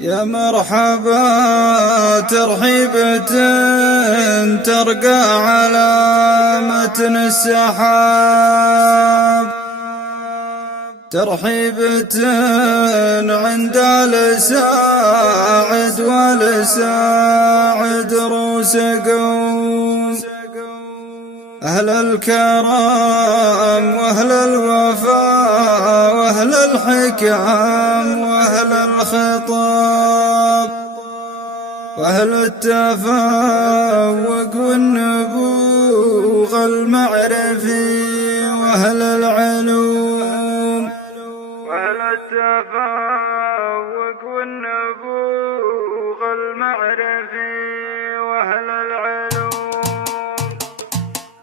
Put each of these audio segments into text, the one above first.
يا مرحبا ترحيبة ترقى على متن السحاب، ترحيبة عند الساعد والساعد روس قوم، أهل الكرم وأهل الوفاء وأهل الحكم وأهل الخطاب وأهل التفوق والنبوغ المعرفي وأهل العلوم، وأهل التفوق والنبوغ المعرفي وأهل العلوم.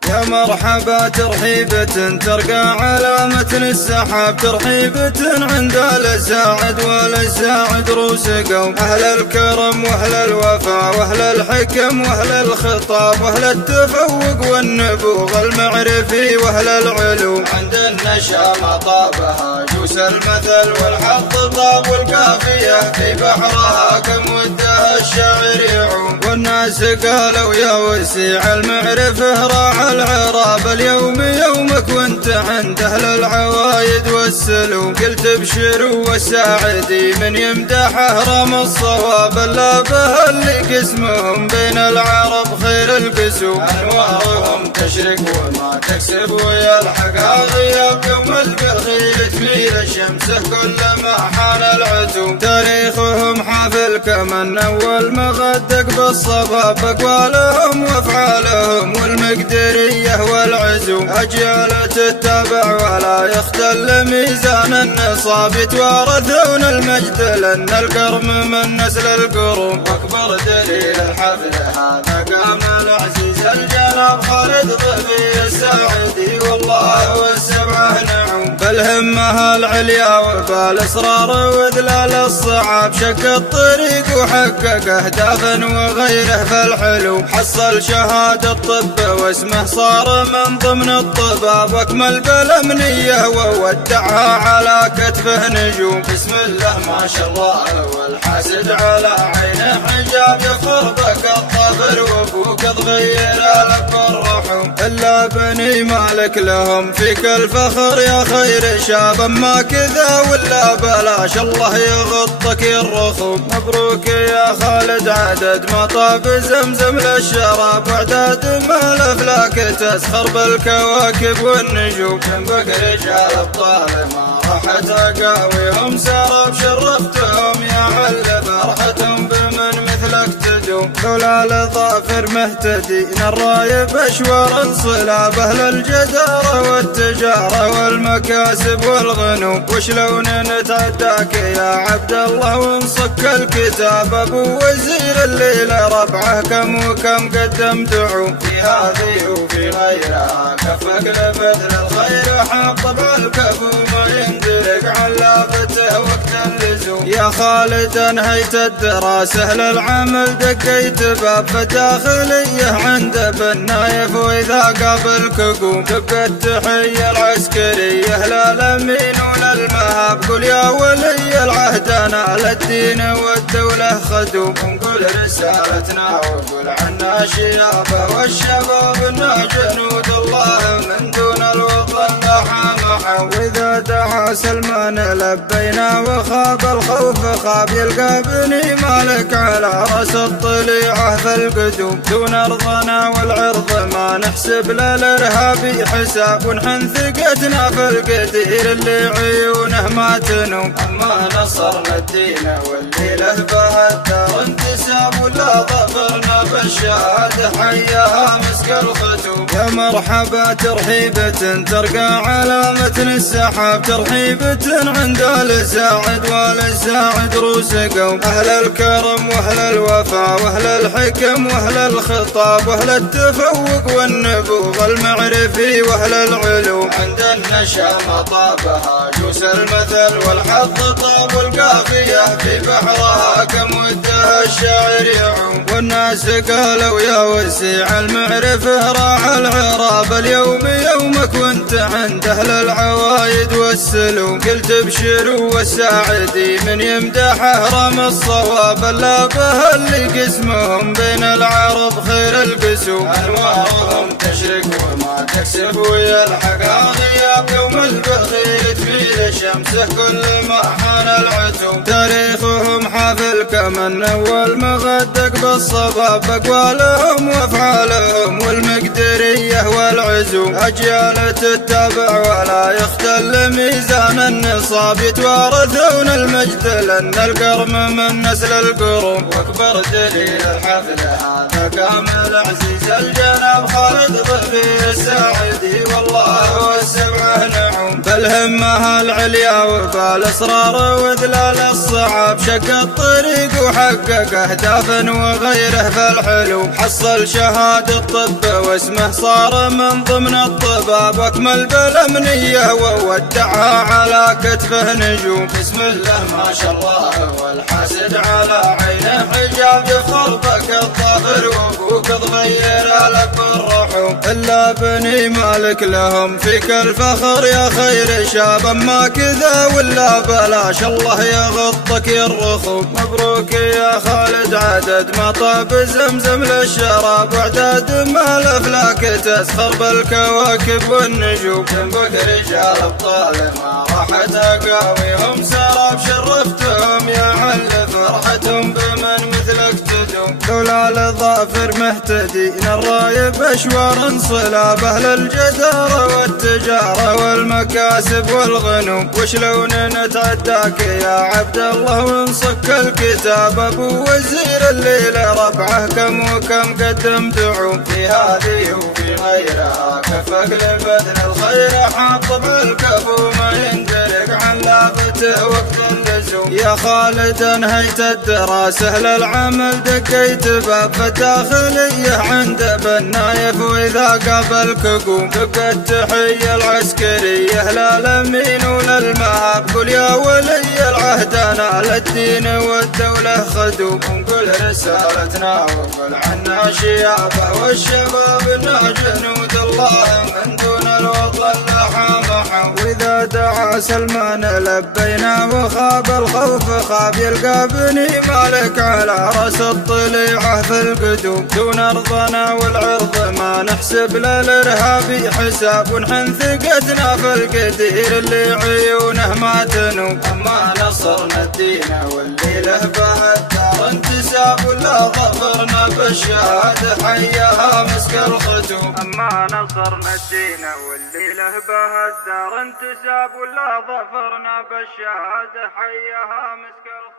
يا مرحبا ترحيبة ترقى على متن السحاب، ترحيبة عند الساعد والساعد روس قوم، أهل الكرم وأهل الوفاء وأهل الحكم وأهل الخطاب وأهل التفوق والنبوغ المعرفي وأهل العلوم. عند النشا مطابها جوس المثل والحظ طاب، والكافية في بحرها كم ودها الشاعر يعوم، والناس قالوا يا وسيع المعرفة راعى العراب، اليوم يومك وانت عند أهل العوايد والسلوم، قلت ابشروا والساعدي من يمدحه رام الصواب، الا به اللي قسمهم بين العرب خير القسوم، انوارهم تشرق وما تكسب ويلحقها غياب، يوم القرخيل تميل الشمس كلما حان العتوم، تاريخهم حافل كمن اول مغدق بالصباب، اقوالهم وافعالهم والمقدريه والعزوم، أجيال تتبع ولا يختل ميزان النصاب، يتوارثون المجد لأن الكرم من نسل القروم، أكبر دليل الحفل هذا قام العزيز الجناب خالد ضبي الساعدي، والله والسبعة نعوم، بالهمة العليا وبالإصرار وذلال الصعاب، شق الطريق وحقق أهدافا وغيره في الحلوم، حصل شهادة طب واسمه صار من ضمن الطباب، واكمل بالامنيه وودعها على كتفه نجوم، بسم الله ما شاء الله والحاسد على عينه حجاب، يفر بك الطبر وابوك تغير لك الرحوم، الا بني مالك لهم فيك الفخر يا خير شاب، اما كذا ولا بلاش الله يغطك الرخوم، مبروك يا خالد عدد مطاب زمزم للشراب، واعداد ما الافلاك تسخر بالكواكب والنجوم، جنبك رجال ابطال ما راحت اقاويهم سراب، شرفتهم يا عل فرحتهم بمن مثلك تدوم، لولا الظافر مهتدين الرايب اشوار انصلاب، اهل الجداره والتجاره والمكاسب والغنوم، وشلون نتعداك يا عبد الله ونصك الكتاب، ابو وزير الليله ربعه كم وكم قدم دعوم، في هذه وفي غيرها كفك لبذل الخير حاب، طبع الكفو ما يندرق علافته وقت اللزوم، يا خالد انهيت الدراسه للعمل دقيت باب فداخليه عند بالنايف، واذا قابلك قوم دق التحيه العسكريه للامين وللمهاب، قل يا ولي العهد انا للدين والدوله خدوم، ونقول رسالتنا وقل عنا شيابه والشباب إنا جنود الله من دون الوطن لحمحا، وإذا دعا سلمان لبينا وخاب الخوف خاب، يلقى بني مالك على راس الطليعة في القدوم، دون أرضنا والعرض ما نحسب للإرهابي حساب، ونحن ثقتنا في القدير اللي عيونه ما تنوم، أما نصرنا الدين واللي له به الدار انتساب، ولا ظفرنا بالشهادة حياها مسك الختوم، يا مرحبا ترحيبة ترقى على متن السحاب، ترحيبة عند الساعد والساعد روس قوم، أهل الكرم وأهل الوفاء وأهل الحكم وأهل الخطاب وأهل التفوق والنبوغ المعرفي وأهل العلوم، عند النشا مطابها جوس المثل والحظ طاب، والكافية في بحرها كم ودها الشاعر يعوم، والناس الناس قالوا يا وسيع المعرفة راعى العراب، اليوم يومك وانت عند أهل العوايد والسلوم. قلت ابشروا والساعدي من يمدحه رمى الصواب، اللابه اللي قسمهم بين العرب خير القسوم. أنوارهم تشرق وما تكسب ويلحق غياب يوم البخيل تميل شمسه كل ما حان العتوم. تاريخهم حافل كمن أول مغدق بالصباب، أقوالهم وأفعالهم والمقدرية والعزوم. أجيال تتبع ولا يختل ميزان النصاب، يتوارثون المجد لأن الكرم من نسل القروم. واكبر دليل الحفل هذا كامل عزيز الجناب خالد ضبي الساعدي، والله هو السبعه نعوم. بالهمه العليا وبالإصرار وذلال الصعاب، شق الطريق وحقق أهداف وغيره في الحلوم. حصل شهادة الطب واسمه صار من ضمن الطباب، واكمل بالأمنية وودعها على كتفه نجوم. بسم الله ما شاء الله والحاسد على عينه حجاب، يفخر بك الظافر وابوك تغير لك الرحوم. إلا بني مالك لهم فيك الفخر يا خير شاب، اما كذا ولا بلاش الله يغطك يا الرخوم. مبروك يا خالد عدد ما طاب زمزم للشراب، واعداد ما الافلاك تسخر بالكواكب والنجوم. جنبك رجال ابطال ما راحت اقاويهم سراب، شرفتهم يا عل فرحتهم بمن مثلك تدوم. لولا الظافر مهتدين الرايب اشوار صلاب، اهل الجدارة والتجارة والمكاسب والغنوم. وش لون نتعداك يا عبد الله ونصك الكتاب، ابو وزير الليلة ربعه كم وكم قدم دعوم. في هذه وفي غيرها كفك لبذل الخير حاط بالكفو، ما يندرك عن لابته وقت اللزوم. يا خالد انهيت الدراسة للعمل دقيت باب الداخلية عند بالنايف، واذا قابلك قوم دق التحية العسكرية للامين وللمهاب. قل يا ولي العهد انا للدين والدولة خدوم، ونقول رسالتنا وقل عنا شيابه والشباب إنا جنود الله من دون الوطن لحامحه. واذا دعا سلمان لبينا وخاب الخوف خاب، يلقى بني مالك على راس الطليعه في القدوم. دون ارضنا والعرض ما نحسب للارهابي حساب، ونحن ثقتنا في القدير اللي عيونه ما تنوم. اما نصرنا الدين واللي له به الدار انتساب، ولا ظفرنا بالشهاده حياها مسك الختوم. اما نصرنا الدين واللي له به الدار انتساب، ولا ظفرنا بالشهاده حياها مسك الختوم.